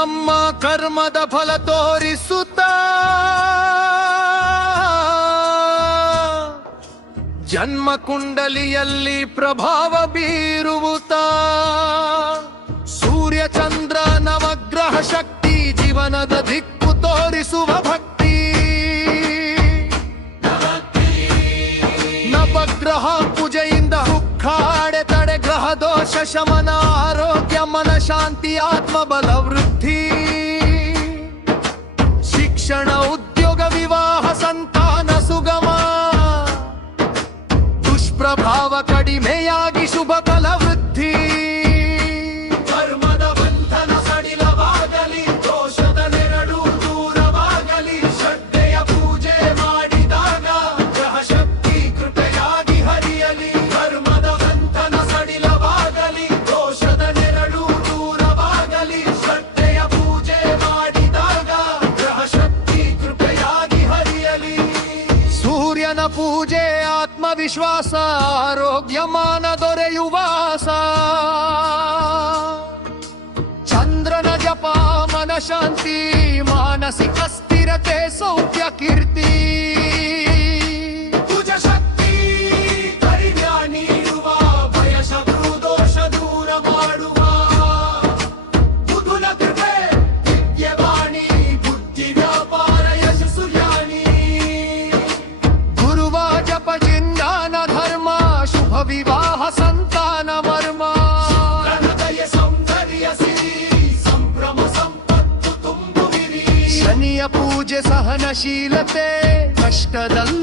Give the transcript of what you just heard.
ನಮ್ಮ ಕರ್ಮದ ಫಲ ತೋರಿಸುತ್ತ ಜನ್ಮ ಕುಂಡಲಿಯಲ್ಲಿ ಪ್ರಭಾವ ಬೀರುವುತ ಸೂರ್ಯ ಚಂದ್ರ ನವಗ್ರಹ ಶಕ್ತಿ ಜೀವನದ ದಿಕ್ಕು ತೋರಿಸುವ ಭಕ್ತಿ ನವಗ್ರಹ ಪೂಜೆಯಿಂದ ದುಃಖ ಅಡೆತಡೆ ಗ್ರಹ ದೋಷ ಶಮನ ಆರೋಗ್ಯ ಮನ ಶಾಂತಿ ಆತ್ಮಬಲ ವೃದ್ಧಿ ಶಿಕ್ಷಣ ಉದ್ಯೋಗ ವಿವಾಹ ಸಂತಾನ ಸುಗಮ ದುಷ್ಪ್ರಭಾವ ಕಡಿಮೆಯಾಗಿ ಶುಭ ಫಲ ವೃದ್ಧಿ ಕರ್ಮದ ಬಂಧನ ಸಡಿಲವಾಗಲಿ ದೋಷದ ನೆರಳು ದೂರವಾಗಲಿ ಶ್ರದ್ಧೆಯ ಪೂಜೆ ಮಾಡಿದಾಗ ಗ್ರಹ ಶಕ್ತಿ ಕೃಪೆಯಾಗಿ ಹರಿಯಲಿ ಕರ್ಮದ ಬಂಧನ ಸಡಿಲವಾಗಲಿ ದೋಷದ ನೆರಳು ದೂರವಾಗಲಿ ಶ್ರದ್ಧೆಯ ಪೂಜೆ ಮಾಡಿದಾಗ ಗ್ರಹ ಶಕ್ತಿ ಕೃಪೆಯಾಗಿ ಹರಿಯಲಿ ಸೂರ್ಯನ ಪೂಜೆ ಆತ್ಮವಿಶ್ವಾಸ ಆರೋಗ್ಯಮಾನ ದೊರೆಯುವಾಸ ಚಂದ್ರನ ಜಪ ಮನ ಶಾಂತಿ ಮಾನಸಿಕ ಸ್ಥಿರತೆ ಸೌಖ್ಯ ಕೀರ್ತಿ ಭುಜ ಶಕ್ತಿ ಧೈರ್ಯ ನೀಡುವ ಭಯ ಶತ್ರು ದೋಷ ದೂರ ಮಾಡುವ ಬುಧುನ ಕೃಪೆ ನಿತ್ಯವಾಣಿ ಬುದ್ಧಿ ವ್ಯಾಪಾರ ಯಶಸ್ಸು ಯಾನಿ ಗುರುವ ಜಪ ಜಿಂದಾನ ಧರ್ಮ ಶುಭ ವಿವಾಹ ಸಂತಾನ ಮರ್ಮ ಪ್ರಣದಯ ಸೌಂದರ್ಯ ಸಿರಿ ಸಂಭ್ರಮ ಸಂಪತ್ತು ತುಂಬುವಿರಿ ಶನಿಯ ಪೂಜೆ ಸಹನಶೀಲತೆ ಕಷ್ಟದಲ್ಲಿ